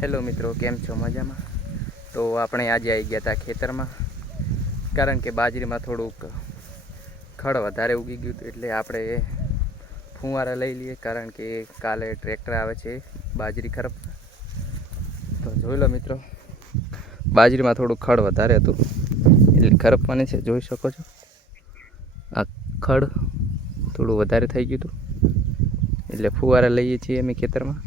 Hello મિત્રો, કેમ છો? મજામાં? તો આપણે આજે આવી ગયા હતા ખેતરમાં, કારણ કે બાજરીમાં થોડુંક ખડ વધારે ઉગી ગયું હતું, એટલે આપણે ફુવારા લઈ લઈએ, કારણ કે કાલે ટ્રેક્ટર આવે છે બાજરી ખરપ. તો જોઈ લો મિત્રો, બાજરીમાં થોડુંક ખડ વધારે હતું એટલે ખરપવાની છે. જોઈ શકો છો, આ ખડ થોડું વધારે થઈ ગયું હતું એટલે ફુવારા લઈએ છીએ અમે ખેતરમાં.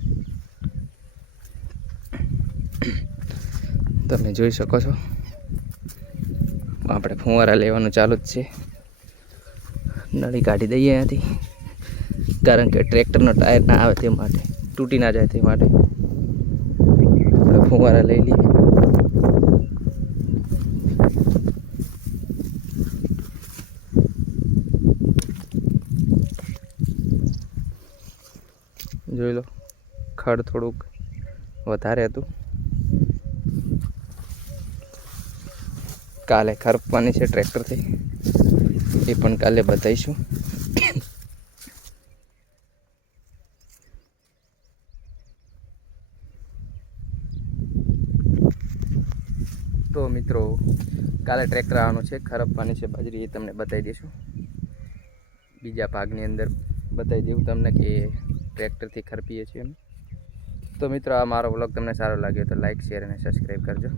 તમે જોઈ શકો છો, આપણે ફુવારા લેવાનું ચાલુ જ છે. નળી કાઢી દઈએ અહીંયાથી, કારણ કે ટ્રેક્ટરનો ટાયર ના આવે તે માટે, તૂટી ના જાય તે માટે આપણે ફુવારા લઈ લઈએ. જોઈ લો, ખડ થોડુંક વધારે હતું. કાલે ખરપવાની છે ટ્રેક્ટરથી, એ પણ કાલે બતાવીશું. તો મિત્રો, કાલે ટ્રેક્ટર આવવાનું છે, ખરપવાની છે બાજરી, એ તમને બતાવી દઈશું. બીજા ભાગની અંદર બતાવી દઉં તમને કે ટ્રેક્ટરથી ખરપીએ છીએ. તો મિત્રો, આ મારો વ્લોગ તમને સારો લાગ્યો તો લાઈક, શેર અને સબસ્ક્રાઈબ કરજો.